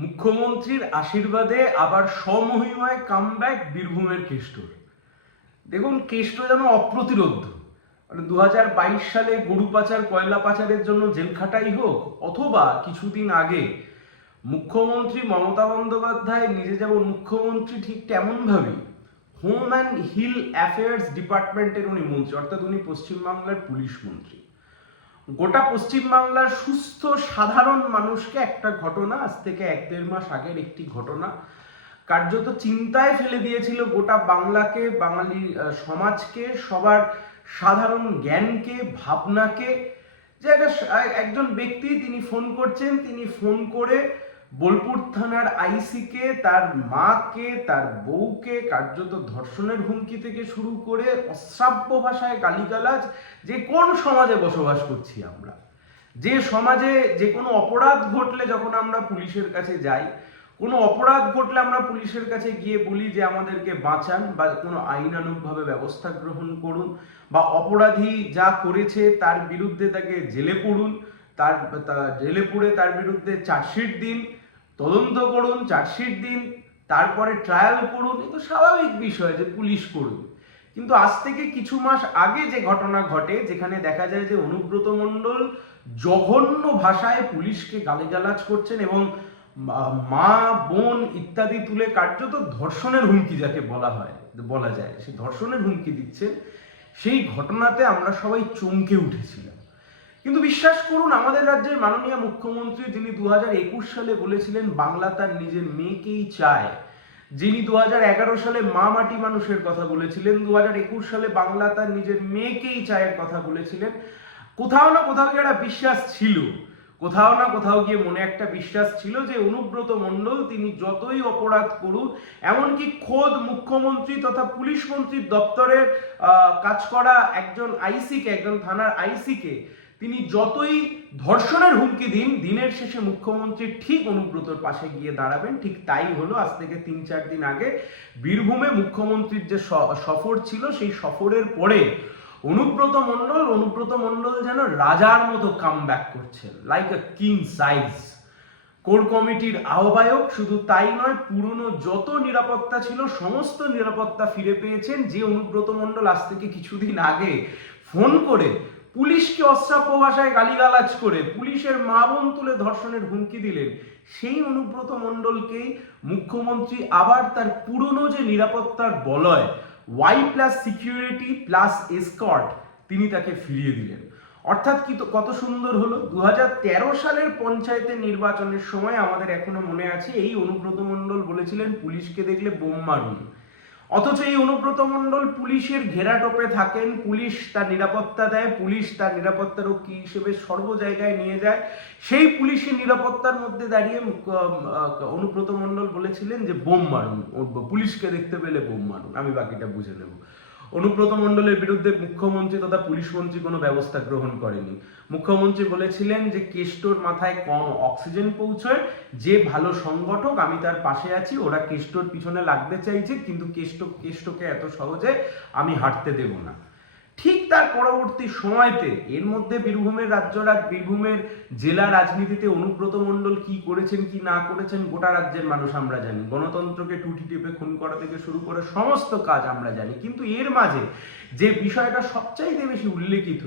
মুখ্যমন্ত্রীর আশীর্বাদে আবার স্বমহিমায় কামব্যাক বীরভূমের কেষ্টর। দেখুন কেষ্ট যেন অপ্রতিরোধ মানে দু হাজার বাইশ সালে গরু পাচার, কয়লা পাচারের জন্য জেল খাটাই হোক, অথবা কিছুদিন আগে মুখ্যমন্ত্রী মমতা বন্দ্যোপাধ্যায় নিজে যেমন মুখ্যমন্ত্রী ঠিক তেমনভাবেই হোম অ্যান্ড হিল অ্যাফেয়ার্স ডিপার্টমেন্টের উনি মন্ত্রী, অর্থাৎ উনি পশ্চিমবাংলার পুলিশ মন্ত্রী। গোটা পশ্চিমবাংলার সুস্থ, সাধারণ মানুষকে একটা ঘটনা, আজ থেকে এক দেড় মাস আগের একটি ঘটনা, কার্যত চিন্তায় ফেলে দিয়েছিল গোটা বাংলাকে, বাঙালি সমাজকে, সবার সাধারণ জ্ঞানকে, ভাবনাকে। যে একজন ব্যক্তি তিনি ফোন করছেন, তিনি ফোন করে বোলপুর থানার আইসিকে, তার মাকে, তার বউকে কার্যত ধর্ষণের হুমকি থেকে শুরু করে অশ্রাব্য ভাষায় গালিগালাজ যে কোন সমাজে বসবাস করছি আমরা। যে সমাজে যে কোনো অপরাধ ঘটলে যখন আমরা পুলিশের কাছে যাই, কোনো অপরাধ ঘটলে আমরা পুলিশের কাছে গিয়ে বলি যে আমাদেরকে বাঁচান বা কোনো আইনানুগভাবে ব্যবস্থা গ্রহণ করুন বা অপরাধী যা করেছে তার বিরুদ্ধে তাকে জেলে পড়ুন, তার জেলে পুড়ে তার বিরুদ্ধে চার্জশিট দিন তদন্ত করুন, চার্জশিট দিন, তারপরে ট্রায়াল করুন এ তো স্বাভাবিক বিষয় যে পুলিশ করুন কিন্তু আজ থেকে কিছু মাস আগে যে ঘটনা ঘটে, যেখানে দেখা যায় যে অনুব্রত মণ্ডল জঘন্য ভাষায় পুলিশকে গালিগালাজ করছেন এবং মা- বোন ইত্যাদি তুলে কার্যত ধর্ষণের হুমকি যাকে বলা হয়, বলা যায়। সে ধর্ষণের হুমকি দিচ্ছেন। সেই ঘটনাতে আমরা সবাই চমকে উঠেছিলাম কিন্তু বিশ্বাস করুন, আমাদের রাজ্যের মাননীয় মুখ্যমন্ত্রী যিনি দু একুশ সালে বলেছিলেন, বাংলা তার নিজের মেয়েকেই চায়। যিনি দুহাজার এগারো সালে মা মাটি মানুষের কথা বলেছিলেন দু সালে বাংলা তার নিজের মেয়েকেই চায়ের কথা বলেছিলেন। কোথাও না কোথাও গিয়ে একটা বিশ্বাস ছিল? কোথাও না কোথাও গিয়ে মনে একটা বিশ্বাস ছিল যে অনুব্রত মণ্ডল তিনি যতই অপরাধ করুন, এমনকি খোদ মুখ্যমন্ত্রী তথা পুলিশ মন্ত্রীর দপ্তরের কাজ করা একজন আইসিকে, একজন থানার আইসিকে তিনি যতই ধর্ষণের হুমকি দিন, দিনের শেষে মুখ্যমন্ত্রী ঠিক অনুব্রতর পাশে গিয়ে দাঁড়াবেন। ঠিক তাই হলো, আজ থেকে তিন চার দিন আগে বীরভূমে মুখ্যমন্ত্রীর যে সফর ছিল, সেই সফরের পরে অনুব্রত মণ্ডল অনুব্রত মণ্ডল যেন রাজার মতো কাম ব্যাক করছেন like a king size core কমিটির আহ্বায়ক শুধু তাই নয়, পুরনো যত নিরাপত্তা ছিল, সমস্ত নিরাপত্তা ফিরে পেয়েছেন যে অনুব্রত মণ্ডল আজ থেকে কিছুদিন আগে ফোন করে পুলিশকে অশ্রাব্য ভাষায় গালিগালাজ করে পুলিশের মা বোন তুলে ধর্ষণের হুমকি দিলেন। সেই অনুব্রত মণ্ডলকেই মুখ্যমন্ত্রী আবার তার পুরনো যে নিরাপত্তার বলয় Y plus security plus escort তিনি তাকে ফিরিয়ে দিলেন। অর্থাৎ কি কত সুন্দর হলো? দু হাজার তেরো সালের পঞ্চায়েতের নির্বাচনের সময় আমাদের এখনও মনে আছে, এই অনুব্রত মণ্ডল বলেছিলেন, পুলিশকে দেখলে বোম মারুন। অথচ এই অনুব্রত মণ্ডল পুলিশের ঘেরাটোপে থাকেন, পুলিশ তার নিরাপত্তা দেয়, পুলিশ তার নিরাপত্তা হিসেবে সর্ব জায়গায় নিয়ে যায়। সেই পুলিশের নিরাপত্তার মধ্যে দাঁড়িয়ে অনুব্রত মণ্ডল বলেছিলেন যে বোম মারুন পুলিশকে দেখতে পেলে বোম মারুন, আমি বাকিটা বুঝে নেব। অনুব্রত মণ্ডলের বিরুদ্ধে মুখ্যমন্ত্রী তথা পুলিশ মন্ত্রী কোনো ব্যবস্থা গ্রহণ করেনি। মুখ্যমন্ত্রী বলেছিলেন যে কেষ্টর মাথায় কম অক্সিজেন পৌঁছয়, যে ভালো সংগঠক আমি তার পাশে আছি, ওরা কেষ্টর পিছনে লাগতে চাইছে, কিন্তু কেষ্ট, কেষ্টকে এত সহজে আমি হাঁটতে দেব না। পরবর্তী সময়তে এর মধ্যে বীরভূমের রাজ্যরাজ বীরভূমের জেলা রাজনীতিতে অনুব্রত মণ্ডল কি করেছেন, কি না করেছেন, গোটা রাজ্যের মানুষ আমরা জানি। গণতন্ত্রকে টুটি টিপে খুন করা থেকে শুরু করে সমস্ত কাজ আমরা জানি। কিন্তু এর মাঝে যে বিষয়টা সবচাইতে বেশি উল্লেখিত,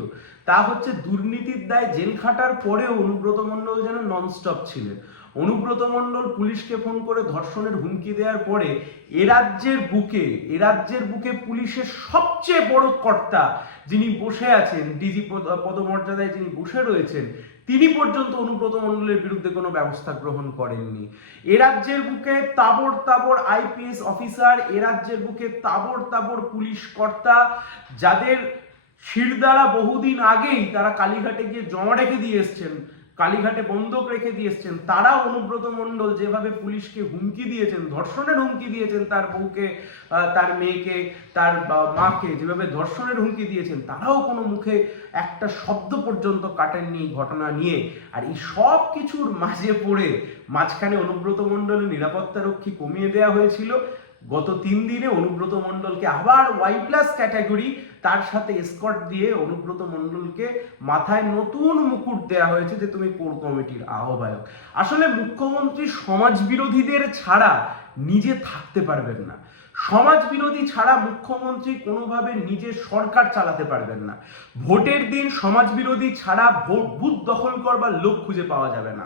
তা হচ্ছে দুর্নীতির দায় জেল খাটার পরেও অনুব্রত মণ্ডল যেন ননস্টপ ছিলেন। অনুব্রত মণ্ডল পুলিশকে ফোন করে ধর্ষণের হুমকি দেওয়ার পরে এ রাজ্যের বুকে, এ রাজ্যের বুকে পুলিশের সবচেয়ে বড় কর্তা যিনি বসে আছেন, ডিজি পদমর্যাদায় যিনি বসে রয়েছেন, তিনি পর্যন্ত অনুব্রত মণ্ডলের বিরুদ্ধে কোনো ব্যবস্থা গ্রহণ করেননি। এ রাজ্যের বুকে তাবড় তাবর আইপিএস অফিসার, এ রাজ্যের বুকে তাবড় তাবড় পুলিশ কর্তা, যাদের শিরদাঁড়া বহুদিন আগেই তারা কালীঘাটে গিয়ে জমা রেখে দিয়ে এসছেন। কালীঘাটে বন্ধক রেখে দিয়ে এসছেন। তারা অনুব্রত মণ্ডল যেভাবে পুলিশকে হুমকি দিয়েছেন, ধর্ষণের হুমকি দিয়েছেন তার বউকে তার মেয়েকে, তার মাকে যেভাবে ধর্ষণের হুমকি দিয়েছেন, তারাও কোনো মুখে একটা শব্দ পর্যন্ত কাটেননি ঘটনা নিয়ে। আর এই সব কিছুর মাঝে পড়ে মাঝখানে অনুব্রত মণ্ডলের নিরাপত্তা রক্ষী কমিয়ে দেওয়া হয়েছিল। গত তিন দিনে অনুব্রত মণ্ডলকে আবার ওয়াই প্লাস ক্যাটাগরি তার সাথে স্কট দিয়ে অনুব্রত মণ্ডলকে মাথায় নতুন মুকুট দেয়া হয়েছে যে তুমি কোর কমিটির আহ্বায়ক। আসলে মুখ্যমন্ত্রী সমাজ বিরোধীদের ছাড়া নিজে থাকতে পারবেন না। সমাজ বিরোধী ছাড়া মুখ্যমন্ত্রী কোনোভাবে নিজের সরকার চালাতে পারবেন না। ভোটের দিন সমাজ বিরোধী ছাড়া ভোট বুথ দখল করবার লোক খুঁজে পাওয়া যাবে না।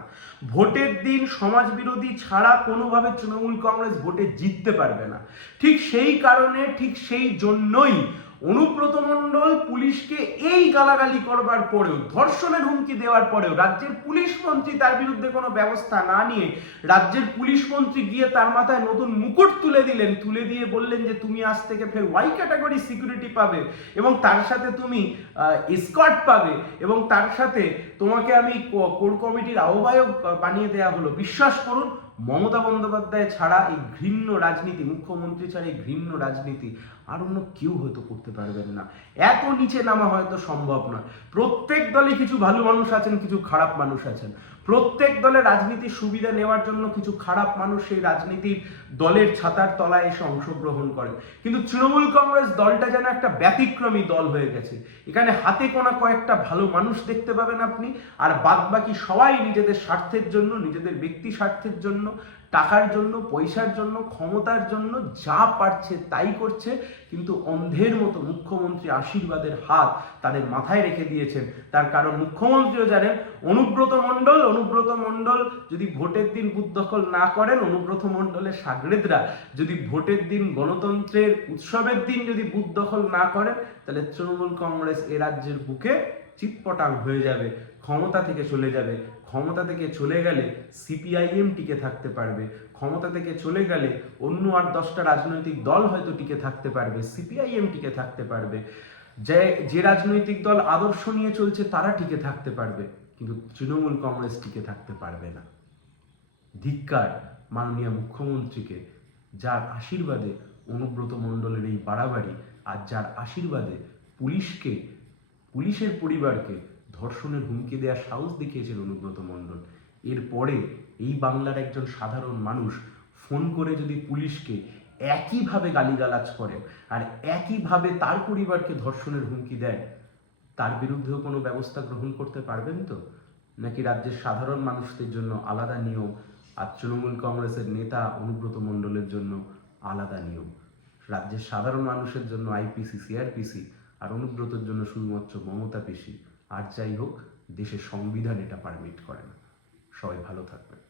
ভোটের দিন সমাজ বিরোধী ছাড়া কোনোভাবে তৃণমূল কংগ্রেস ভোটে জিততে পারবে না। ঠিক সেই কারণে, ঠিক সেই জন্যই অনুব্রত মণ্ডল পুলিশকে এই গালাগালি করবার পরেও, ধর্ষণের হুমকি দেওয়ার পরেও, রাজ্যের পুলিশ মন্ত্রী তার বিরুদ্ধে কোনো ব্যবস্থা না নিয়ে, রাজ্যের পুলিশ মন্ত্রী গিয়ে তার মাথায় নতুন মুকুট তুলে দিলেন। তুলে দিয়ে বললেন যে, তুমি আজ থেকে ফের ওয়াই ক্যাটাগরি সিকিউরিটি পাবে এবং তার সাথে তুমি স্কট পাবে এবং তার সাথে তোমাকে আমি কোর কমিটির আহ্বায়ক বানিয়ে দেওয়া হলো। বিশ্বাস করুন মমতা বন্দ্যোপাধ্যায় ছাড়া এই ঘৃণ্য রাজনীতি, মুখ্যমন্ত্রী ছাড়া এই ঘৃণ্য রাজনীতি আর অন্য কেউ হয়তো করতে পারবেন না। এত নিচে নামা হয়তো সম্ভব নয়। প্রত্যেক দলে কিছু ভালো মানুষ আছেন, কিছু খারাপ মানুষ আছেন। প্রত্যেক দলে রাজনীতির সুবিধা নেওয়ার জন্য কিছু খারাপ মানুষ সেই রাজনীতির দলের ছাতার তলায় এসে অংশগ্রহণ করে কিন্তু তৃণমূল কংগ্রেস দলটা যেন একটা ব্যতিক্রমী দল হয়ে গেছে। এখানে হাতে কোনা কয়েকটা ভালো মানুষ দেখতে পাবেন আপনি, আর বাদ বাকি সবাই নিজেদের স্বার্থের জন্য, নিজেদের ব্যক্তি স্বার্থের জন্য টাকার জন্য, পয়সার জন্য, ক্ষমতার জন্য যা পারছে তাই করছে, কিন্তু অন্ধের মতো মুখ্যমন্ত্রী আশীর্বাদের হাত তাদের মাথায় রেখে দিয়েছেন। তার কারণ মুখ্যমন্ত্রীও জানেন, অনুব্রত মণ্ডল অনুব্রত মণ্ডল যদি ভোটের দিন দখল না করেন, অনুব্রত মণ্ডলের সাগরেদরা যদি ভোটের দিন গণতন্ত্রের উৎসবের দিন যদি বুথ দখল না করেন, তাহলে তৃণমূল কংগ্রেস এ রাজ্যের বুকে চিৎপটাং হয়ে যাবে, ক্ষমতা থেকে চলে যাবে। ক্ষমতা থেকে চলে গেলে সিপিআইএম টিকে থাকতে পারবে। ক্ষমতা থেকে চলে গেলে অন্য আট দশটা রাজনৈতিক দল হয়তো টিকে থাকতে পারবে সিপিআইএম টিকে থাকতে পারবে। যে যে রাজনৈতিক দল আদর্শ নিয়ে চলছে, তারা টিকে থাকতে পারবে। কিন্তু তৃণমূল কংগ্রেস টিকে থাকতে পারবে না। ধিক্কার মাননীয় মুখ্যমন্ত্রীকে, যার আশীর্বাদে অনুব্রত মণ্ডলের এই বাড়াবাড়ি আর যার আশীর্বাদে পুলিশকে, পুলিশের পরিবারকে ধর্ষণের হুমকি দেওয়ার সাহস দেখিয়েছেন অনুব্রত মণ্ডল। এরপরে এই বাংলার একজন সাধারণ মানুষ ফোন করে যদি পুলিশকে একইভাবে গালিগালাজ করে আর একইভাবে তার পরিবারকে ধর্ষণের হুমকি দেয় তার বিরুদ্ধেও কোনো ব্যবস্থা গ্রহণ করতে পারবেন তো? নাকি রাজ্যের সাধারণ মানুষদের জন্য আলাদা নিয়ম আর তৃণমূল কংগ্রেসের নেতা অনুব্রত মণ্ডলের জন্য আলাদা নিয়ম? রাজ্যের সাধারণ মানুষের জন্য আইপিসি, সিআরপিসি আর অনুব্রতের জন্য শুধুমাত্র মমতা পিসি আর যাই হোক দেশের সংবিধান এটা পারমিট করে না। সবাই ভালো থাকবেন।